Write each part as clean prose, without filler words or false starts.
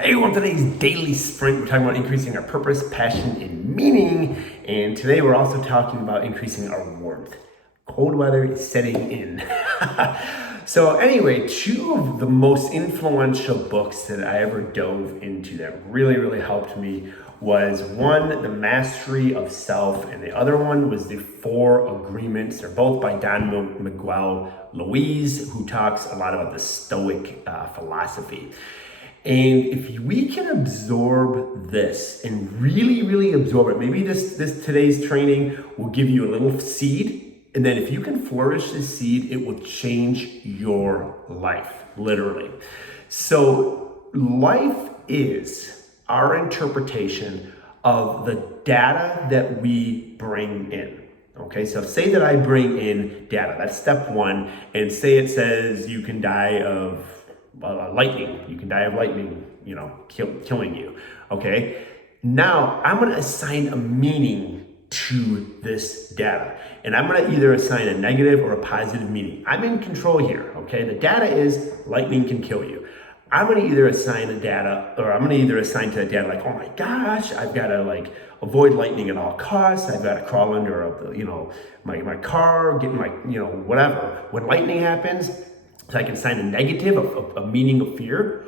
Hey, on today's daily sprint, we're talking about increasing our purpose, passion, and meaning. And today we're also talking about increasing our warmth. Cold weather is setting in. So anyway, two of the most influential books that I ever dove into that really helped me was one, The Mastery of Self, and the other one was The Four Agreements. They're both by Don Miguel Ruiz, who talks a lot about the Stoic philosophy. And if we can absorb this and really absorb it, maybe this today's training will give you a little seed. And then if you can flourish this seed, it will change your life, literally. So life is our interpretation of the data that we bring in. Okay, so say that I bring in data, that's step one, and say it says you can die of lightning. You can die of lightning, killing you. Okay. Now I'm going to assign a meaning to this data, and I'm going to either assign a negative or a positive meaning. I'm in control here. Okay. The data is lightning can kill you. I'm going to either assign to the data like, oh my gosh, I've got to avoid lightning at all costs. I've got to crawl under my car, get my whatever. When lightning happens, so I can assign a negative, a meaning of fear,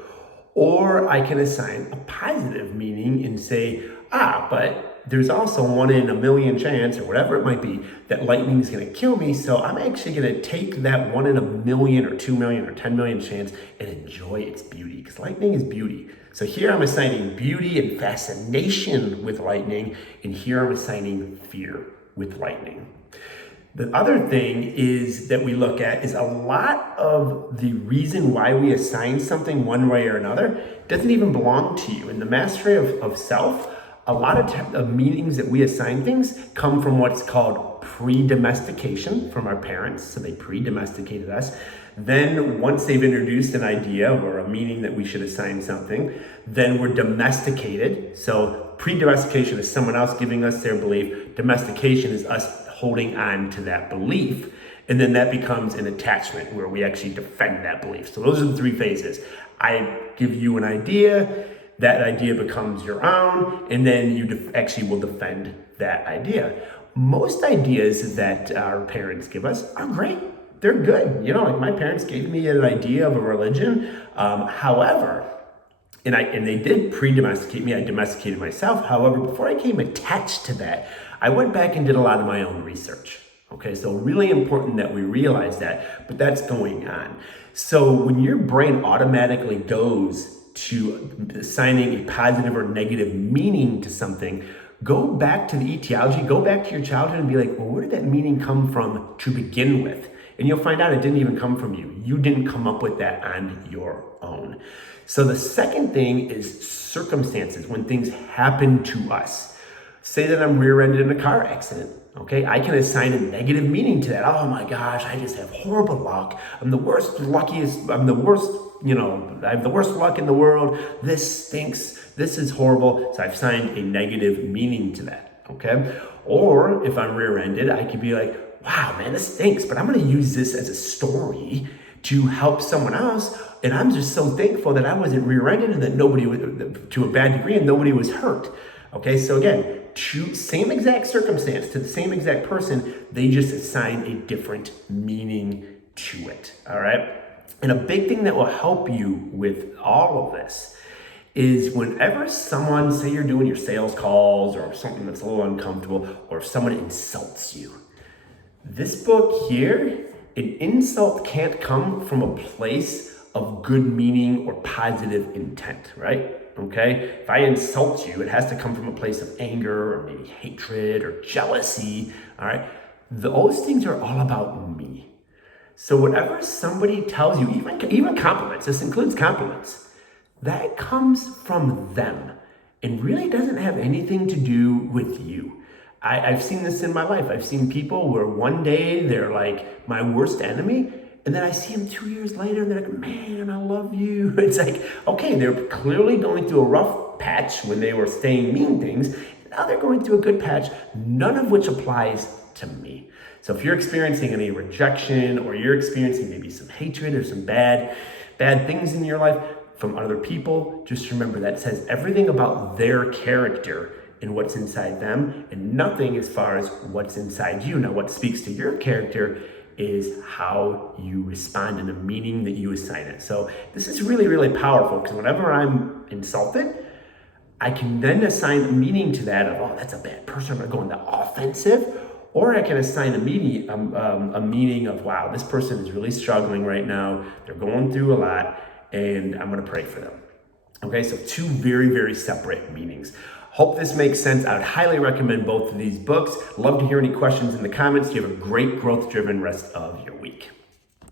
or I can assign a positive meaning and say, but there's also 1 in a million chance, or whatever it might be, that lightning is going to kill me. So I'm actually going to take that 1 in a million or 2 million or 10 million chance and enjoy its beauty, because lightning is beauty. So here I'm assigning beauty and fascination with lightning, and here I'm assigning fear with lightning. The other thing is that we look at is a lot of the reason why we assign something one way or another doesn't even belong to you. In the mastery of self, a lot of meanings that we assign things come from what's called pre-domestication from our parents. So they pre-domesticated us. Then once they've introduced an idea or a meaning that we should assign something, then we're domesticated. So pre-domestication is someone else giving us their belief. Domestication is us holding on to that belief, and then that becomes an attachment where we actually defend that belief. So those are the three phases. I give you an idea, that idea becomes your own, and then you actually will defend that idea. Most ideas that our parents give us are great. They're good. Like my parents gave me an idea of a religion. However, and they did pre-domesticate me. I domesticated myself. However, before I became attached to that, I went back and did a lot of my own research. Okay, so really important that we realize that, but that's going on. So when your brain automatically goes to assigning a positive or negative meaning to something, go back to the etiology, go back to your childhood and be like, well, where did that meaning come from to begin with? And you'll find out it didn't even come from you. You didn't come up with that on your own. So the second thing is circumstances, when things happen to us. Say that I'm rear-ended in a car accident. Okay, I can assign a negative meaning to that. Oh my gosh, I just have horrible luck. I have the worst luck in the world. This stinks. This is horrible. So I've assigned a negative meaning to that. Okay, or if I'm rear-ended, I could be like, wow, man, this stinks, but I'm going to use this as a story to help someone else. And I'm just so thankful that I wasn't rear-ended and that nobody was, to a bad degree, and nobody was hurt. Okay, so again, same exact circumstance to the same exact person, they just assign a different meaning to it. All right. And a big thing that will help you with all of this is whenever someone, say you're doing your sales calls or something that's a little uncomfortable, or if someone insults you, this book here, an insult can't come from a place of good meaning or positive intent, right? Okay, if I insult you, it has to come from a place of anger or maybe hatred or jealousy. All right, those things are all about me. So whatever somebody tells you, even compliments, this includes compliments, that comes from them and really doesn't have anything to do with you. I've seen this in my life. I've seen people where one day they're like my worst enemy, and then I see them 2 years later and they're like, man, I love you. It's like, okay, they're clearly going through a rough patch when they were saying mean things. Now they're going through a good patch, none of which applies to me. So if you're experiencing any rejection, or you're experiencing maybe some hatred or some bad things in your life, from other people, just remember that says everything about their character and what's inside them, and nothing as far as what's inside you. Now, what speaks to your character is how you respond and the meaning that you assign it. So this is really, really powerful, because whenever I'm insulted, I can then assign a meaning to that of, oh, that's a bad person, I'm gonna go into offensive. Or I can assign a meaning of, wow, this person is really struggling right now. They're going through a lot, and I'm gonna pray for them. Okay, so two very, very separate meanings. Hope this makes sense. I would highly recommend both of these books. Love to hear any questions in the comments. You have a great growth-driven rest of your week.